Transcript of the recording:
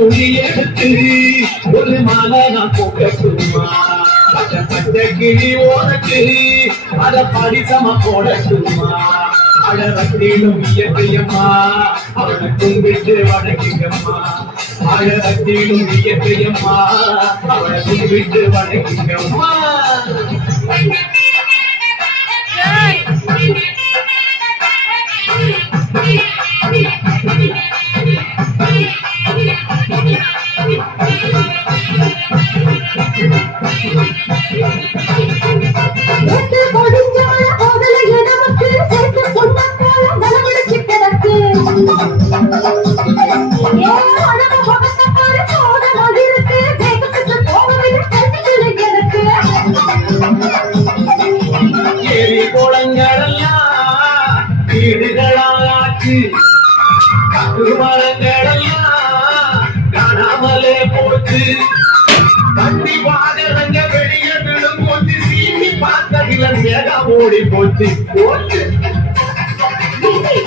துணி எடுத்து ஒரு மாலை நான் போகட்டுமா பச்சை கிளி ஓரக்கு அத பரிசமா போடட்டுமா அழகத்திலும் இயற்கையம்மா அவனை கும்பிட்டு வணங்கிங்கம்மா அழகத்திலும் இயற்கையம்மா அவனை கும்பிட்டு வணங்கிங்கம்மா ஏரி குளங்களெல்லாம் வீடுகளாச்சு மரங்களெல்லாம் காணாமலே போச்சு தண்ணி பாதரங்க வெளியே விடும் போச்சு சீனி பார்த்ததில வேகம் ஓடி போச்சு போச்சு நீ